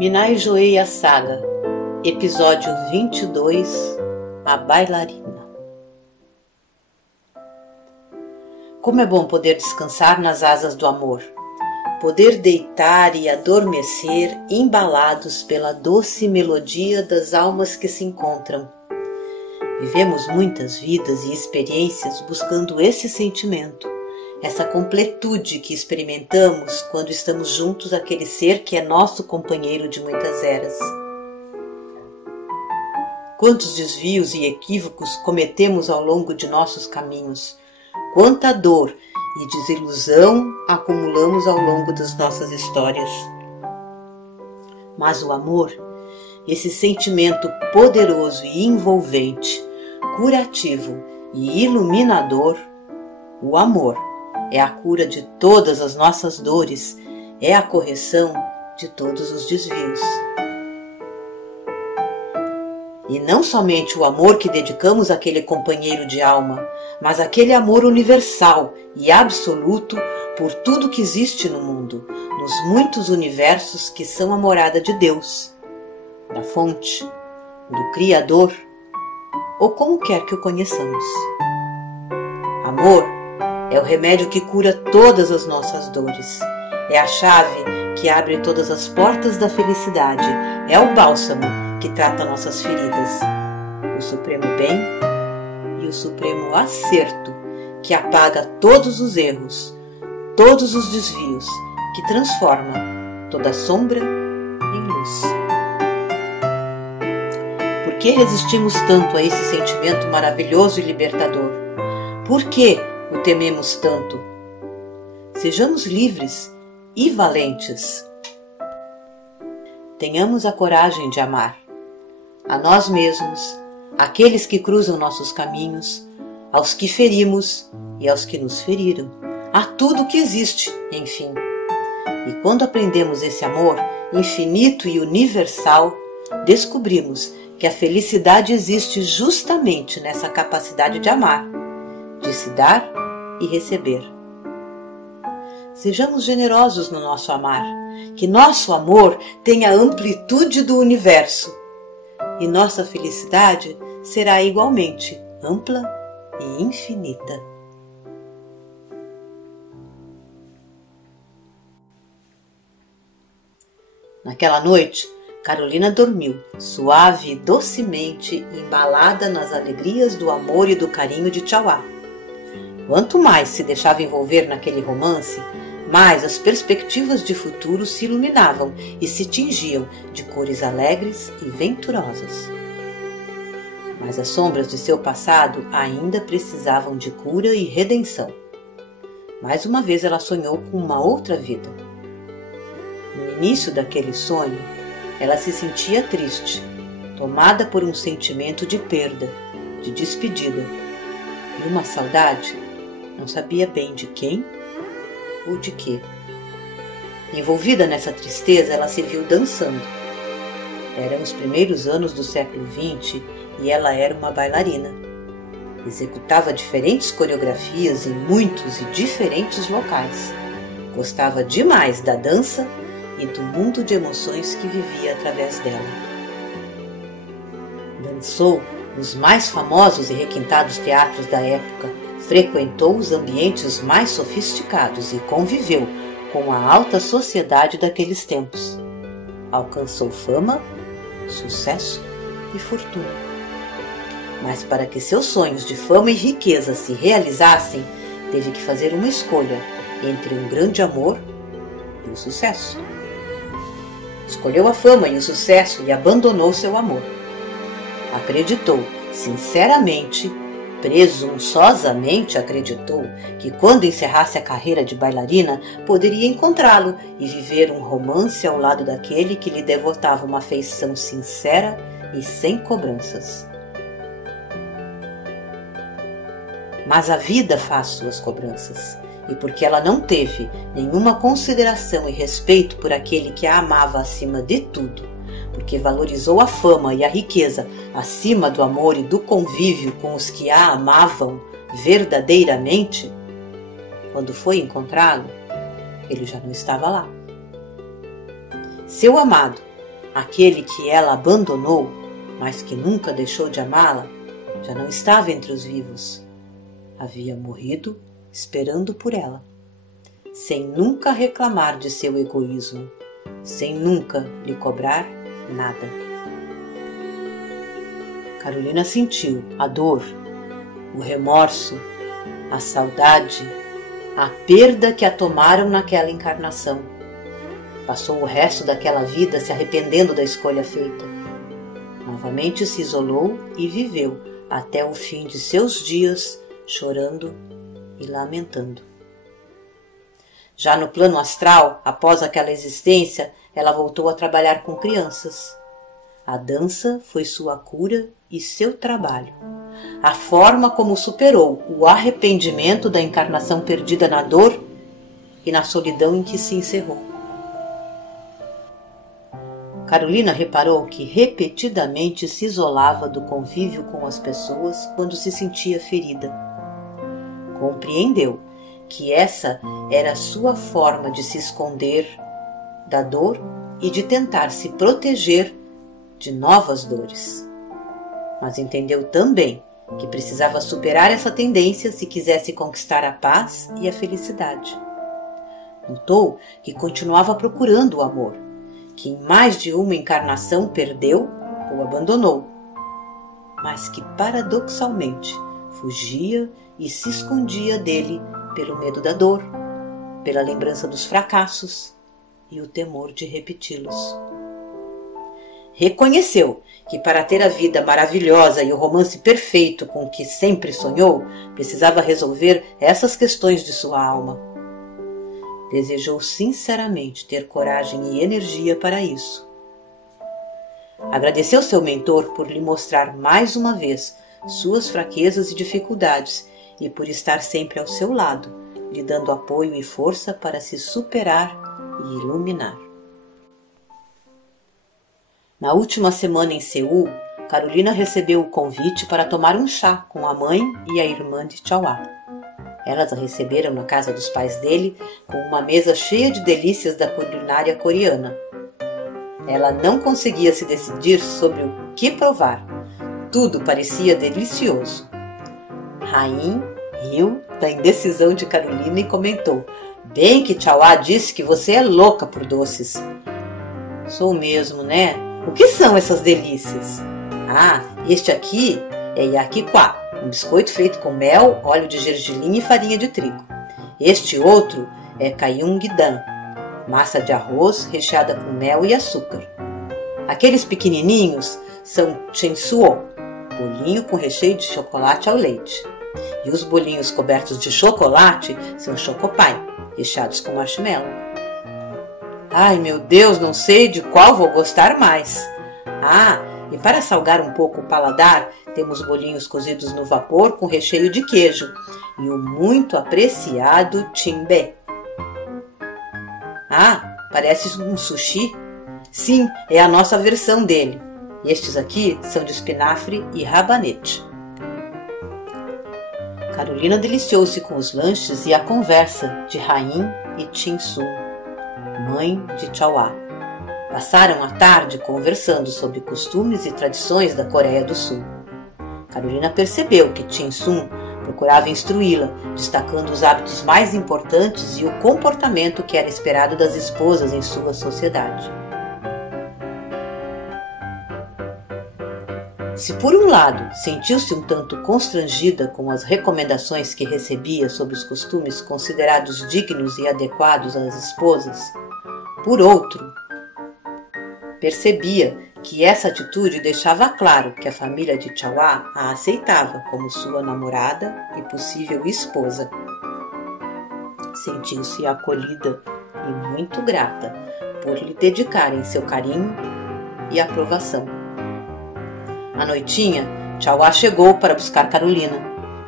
Minai Joei a Saga, episódio 22, A Bailarina. Como é bom poder descansar nas asas do amor, poder deitar e adormecer embalados pela doce melodia das almas que se encontram. Vivemos muitas vidas e experiências buscando esse sentimento, essa completude que experimentamos quando estamos juntos àquele ser que é nosso companheiro de muitas eras. Quantos desvios e equívocos cometemos ao longo de nossos caminhos, quanta dor e desilusão acumulamos ao longo das nossas histórias. Mas o amor, esse sentimento poderoso e envolvente, curativo e iluminador, o amor, é a cura de todas as nossas dores, é a correção de todos os desvios. E não somente o amor que dedicamos àquele companheiro de alma, mas aquele amor universal e absoluto por tudo que existe no mundo, nos muitos universos que são a morada de Deus, da fonte, do Criador, ou como quer que o conheçamos. Amor é o remédio que cura todas as nossas dores. É a chave que abre todas as portas da felicidade. É o bálsamo que trata nossas feridas. O supremo bem e o supremo acerto que apaga todos os erros, todos os desvios, que transforma toda sombra em luz. Por que resistimos tanto a esse sentimento maravilhoso e libertador? Por que o tememos tanto? Sejamos livres e valentes. Tenhamos a coragem de amar a nós mesmos, àqueles que cruzam nossos caminhos, aos que ferimos e aos que nos feriram, a tudo que existe, enfim. E quando aprendemos esse amor infinito e universal, descobrimos que a felicidade existe justamente nessa capacidade de amar, de se dar e receber. Sejamos generosos no nosso amar, que nosso amor tenha a amplitude do universo, e nossa felicidade será igualmente ampla e infinita. Naquela noite, Carolina dormiu, suave e docemente embalada nas alegrias do amor e do carinho de Tchauá. Quanto mais se deixava envolver naquele romance, mais as perspectivas de futuro se iluminavam e se tingiam de cores alegres e venturosas. Mas as sombras de seu passado ainda precisavam de cura e redenção. Mais uma vez ela sonhou com uma outra vida. No início daquele sonho, ela se sentia triste, tomada por um sentimento de perda, de despedida e uma saudade. Não sabia bem de quem ou de quê. Envolvida nessa tristeza, ela se viu dançando. Eram os primeiros anos do século XX e ela era uma bailarina. Executava diferentes coreografias em muitos e diferentes locais. Gostava demais da dança e do mundo de emoções que vivia através dela. Dançou nos mais famosos e requintados teatros da época, frequentou os ambientes mais sofisticados e conviveu com a alta sociedade daqueles tempos. Alcançou fama, sucesso e fortuna. Mas para que seus sonhos de fama e riqueza se realizassem, teve que fazer uma escolha entre um grande amor e o sucesso. Escolheu a fama e o sucesso e abandonou seu amor. Acreditou sinceramente, presunçosamente acreditou que quando encerrasse a carreira de bailarina, poderia encontrá-lo e viver um romance ao lado daquele que lhe devotava uma afeição sincera e sem cobranças. Mas a vida faz suas cobranças, e porque ela não teve nenhuma consideração e respeito por aquele que a amava acima de tudo, porque valorizou a fama e a riqueza acima do amor e do convívio com os que a amavam verdadeiramente, quando foi encontrá-lo, ele já não estava lá. Seu amado, aquele que ela abandonou, mas que nunca deixou de amá-la, já não estava entre os vivos. Havia morrido esperando por ela, sem nunca reclamar de seu egoísmo, sem nunca lhe cobrar nada. Carolina sentiu a dor, o remorso, a saudade, a perda que a tomaram naquela encarnação. Passou o resto daquela vida se arrependendo da escolha feita. Novamente se isolou e viveu até o fim de seus dias, chorando e lamentando. Já no plano astral, após aquela existência, ela voltou a trabalhar com crianças. A dança foi sua cura e seu trabalho. A forma como superou o arrependimento da encarnação perdida na dor e na solidão em que se encerrou. Carolina reparou que repetidamente se isolava do convívio com as pessoas quando se sentia ferida. Compreendeu que essa era sua forma de se esconder da dor e de tentar se proteger de novas dores. Mas entendeu também que precisava superar essa tendência se quisesse conquistar a paz e a felicidade. Notou que continuava procurando o amor, que em mais de uma encarnação perdeu ou abandonou, mas que paradoxalmente fugia e se escondia dele pelo medo da dor, pela lembrança dos fracassos e o temor de repeti-los. Reconheceu que para ter a vida maravilhosa e o romance perfeito com que sempre sonhou, precisava resolver essas questões de sua alma. Desejou sinceramente ter coragem e energia para isso. Agradeceu seu mentor por lhe mostrar mais uma vez suas fraquezas e dificuldades e por estar sempre ao seu lado, lhe dando apoio e força para se superar e iluminar. Na última semana em Seul, Carolina recebeu o convite para tomar um chá com a mãe e a irmã de Chauá. Elas a receberam na casa dos pais dele com uma mesa cheia de delícias da culinária coreana. Ela não conseguia se decidir sobre o que provar. Tudo parecia delicioso. Rain riu da indecisão de Carolina e comentou: "Bem que Chauá disse que você é louca por doces." "Sou mesmo, né? O que são essas delícias?" "Ah, este aqui é yakikwá, um biscoito feito com mel, óleo de gergelim e farinha de trigo. Este outro é kayungdan, massa de arroz recheada com mel e açúcar. Aqueles pequenininhos são chensuo, bolinho com recheio de chocolate ao leite. E os bolinhos cobertos de chocolate são chocopai, recheados com marshmallow." "Ai, meu Deus, não sei de qual vou gostar mais. Ah, e para salgar um pouco o paladar, temos bolinhos cozidos no vapor com recheio de queijo e o muito apreciado timbe." "Ah, parece um sushi?" "Sim, é a nossa versão dele. Estes aqui são de espinafre e rabanete." Carolina deliciou-se com os lanches e a conversa de Rain e Chin-Sung, mãe de Chauá. Passaram a tarde conversando sobre costumes e tradições da Coreia do Sul. Carolina percebeu que Chin-Sung procurava instruí-la, destacando os hábitos mais importantes e o comportamento que era esperado das esposas em sua sociedade. Se por um lado sentiu-se um tanto constrangida com as recomendações que recebia sobre os costumes considerados dignos e adequados às esposas, por outro, percebia que essa atitude deixava claro que a família de Chauá a aceitava como sua namorada e possível esposa. Sentiu-se acolhida e muito grata por lhe dedicarem seu carinho e aprovação. À noitinha, Chauá chegou para buscar Carolina.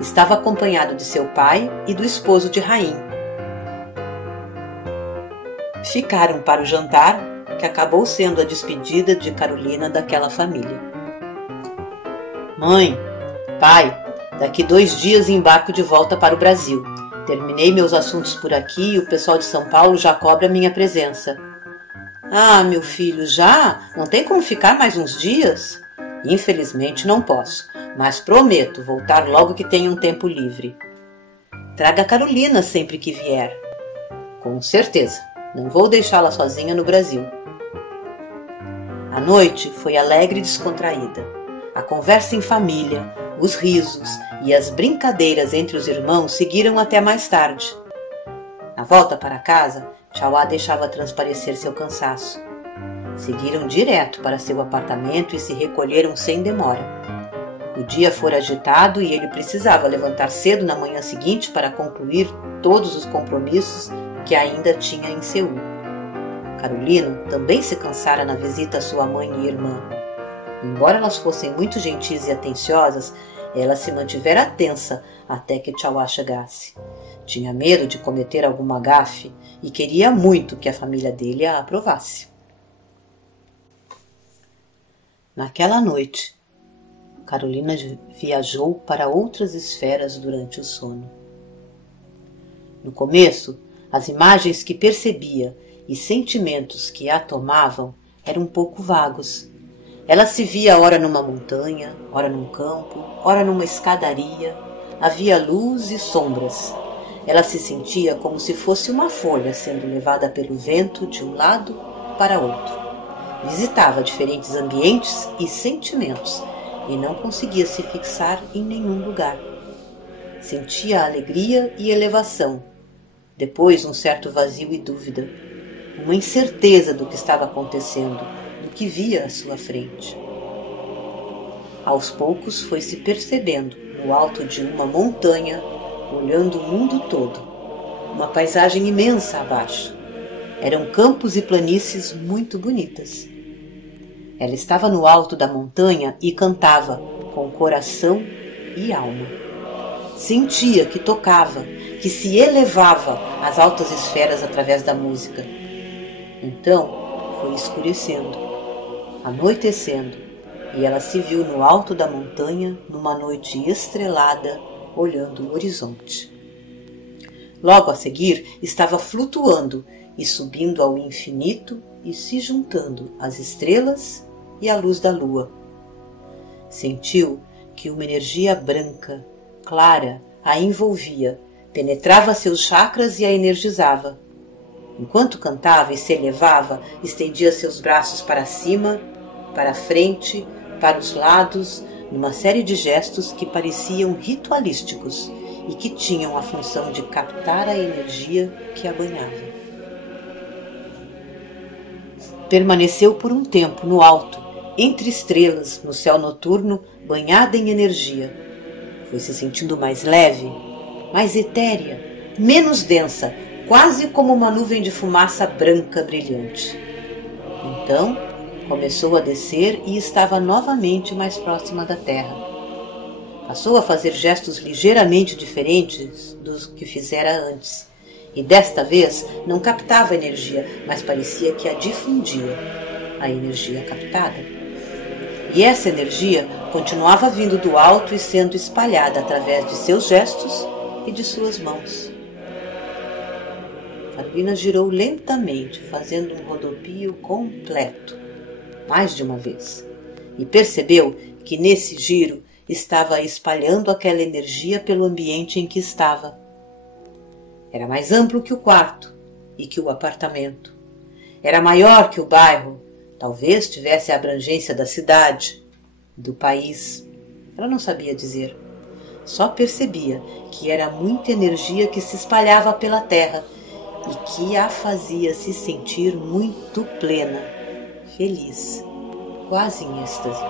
Estava acompanhado de seu pai e do esposo de Rain. Ficaram para o jantar, que acabou sendo a despedida de Carolina daquela família. "Mãe, pai, daqui 2 dias embarco de volta para o Brasil. Terminei meus assuntos por aqui e o pessoal de São Paulo já cobra minha presença." Ah, meu filho, já? Não tem como ficar mais uns dias? Infelizmente não posso, mas prometo voltar logo que tenha um tempo livre. Traga a Carolina sempre que vier. Com certeza, não vou deixá-la sozinha no Brasil. A noite foi alegre e descontraída. A conversa em família, os risos e as brincadeiras entre os irmãos seguiram até mais tarde. Na volta para casa, Tchauá deixava transparecer seu cansaço. Seguiram direto para seu apartamento e se recolheram sem demora. O dia fora agitado e ele precisava levantar cedo na manhã seguinte para concluir todos os compromissos que ainda tinha em Seul. Carolina também se cansara na visita à sua mãe e irmã. Embora elas fossem muito gentis e atenciosas, ela se mantivera tensa até que Tchauá chegasse. Tinha medo de cometer alguma gafe e queria muito que a família dele a aprovasse. Naquela noite, Carolina viajou para outras esferas durante o sono. No começo, as imagens que percebia e sentimentos que a tomavam eram um pouco vagos. Ela se via ora numa montanha, ora num campo, ora numa escadaria. Havia luz e sombras. Ela se sentia como se fosse uma folha sendo levada pelo vento de um lado para outro. Visitava diferentes ambientes e sentimentos e não conseguia se fixar em nenhum lugar. Sentia alegria e elevação, depois um certo vazio e dúvida, uma incerteza do que estava acontecendo, do que via à sua frente. Aos poucos foi se percebendo no alto de uma montanha, olhando o mundo todo, uma paisagem imensa abaixo. Eram campos e planícies muito bonitas. Ela estava no alto da montanha e cantava com coração e alma. Sentia que tocava, que se elevava às altas esferas através da música. Então foi escurecendo, anoitecendo, e ela se viu no alto da montanha numa noite estrelada, olhando o horizonte. Logo a seguir estava flutuando e subindo ao infinito e se juntando às estrelas e à luz da lua. Sentiu que uma energia branca, clara, a envolvia, penetrava seus chakras e a energizava. Enquanto cantava e se elevava, estendia seus braços para cima, para frente, para os lados, numa série de gestos que pareciam ritualísticos e que tinham a função de captar a energia que a banhava. Permaneceu por um tempo no alto, entre estrelas, no céu noturno, banhada em energia. Foi se sentindo mais leve, mais etérea, menos densa, quase como uma nuvem de fumaça branca brilhante. Então, começou a descer e estava novamente mais próxima da terra. Passou a fazer gestos ligeiramente diferentes dos que fizera antes, e desta vez não captava a energia, mas parecia que a difundia, a energia captada. E essa energia continuava vindo do alto e sendo espalhada através de seus gestos e de suas mãos. Carolina girou lentamente, fazendo um rodopio completo, mais de uma vez, e percebeu que nesse giro estava espalhando aquela energia pelo ambiente em que estava. Era mais amplo que o quarto e que o apartamento. Era maior que o bairro, talvez tivesse a abrangência da cidade, do país. Ela não sabia dizer. Só percebia que era muita energia que se espalhava pela terra e que a fazia se sentir muito plena, feliz, quase em êxtase.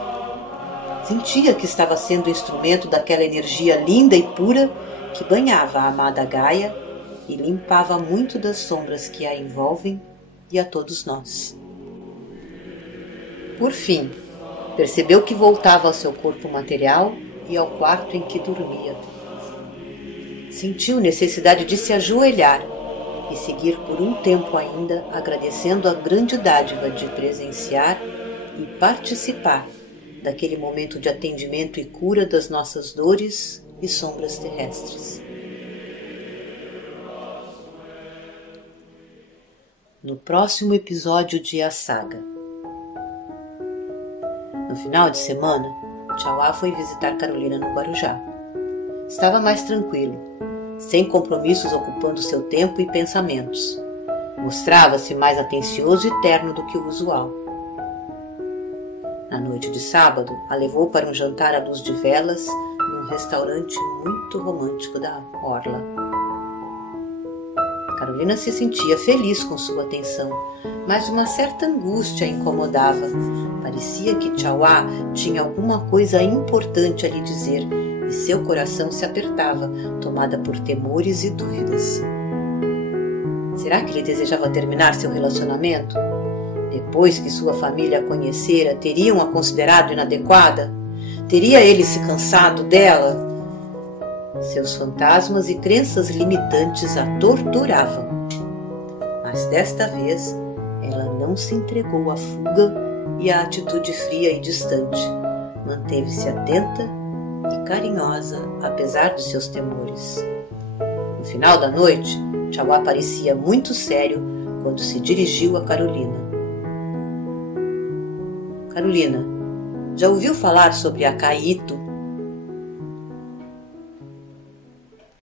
Sentia que estava sendo instrumento daquela energia linda e pura que banhava a amada Gaia e limpava muito das sombras que a envolvem e a todos nós. Por fim, percebeu que voltava ao seu corpo material e ao quarto em que dormia. Sentiu necessidade de se ajoelhar e seguir por um tempo ainda agradecendo a grande dádiva de presenciar e participar daquele momento de atendimento e cura das nossas dores e sombras terrestres. no próximo episódio de A Saga. No final de semana, Tchauá foi visitar Carolina no Guarujá. Estava mais tranquilo, sem compromissos ocupando seu tempo e pensamentos. Mostrava-se mais atencioso e terno do que o usual. Na noite de sábado, a levou para um jantar à luz de velas num restaurante muito romântico da orla. Carolina se sentia feliz com sua atenção, mas uma certa angústia a incomodava. Parecia que Tchauá tinha alguma coisa importante a lhe dizer e seu coração se apertava, tomada por temores e dúvidas. Será que ele desejava terminar seu relacionamento? Depois que sua família a conhecera, teriam-a considerado inadequada? Teria ele se cansado dela? Seus fantasmas e crenças limitantes a torturavam. Mas desta vez, ela não se entregou à fuga e à atitude fria e distante. Manteve-se atenta e carinhosa, apesar de seus temores. No final da noite, Tchauá parecia muito sério quando se dirigiu a Carolina. Carolina, já ouviu falar sobre Acaíto,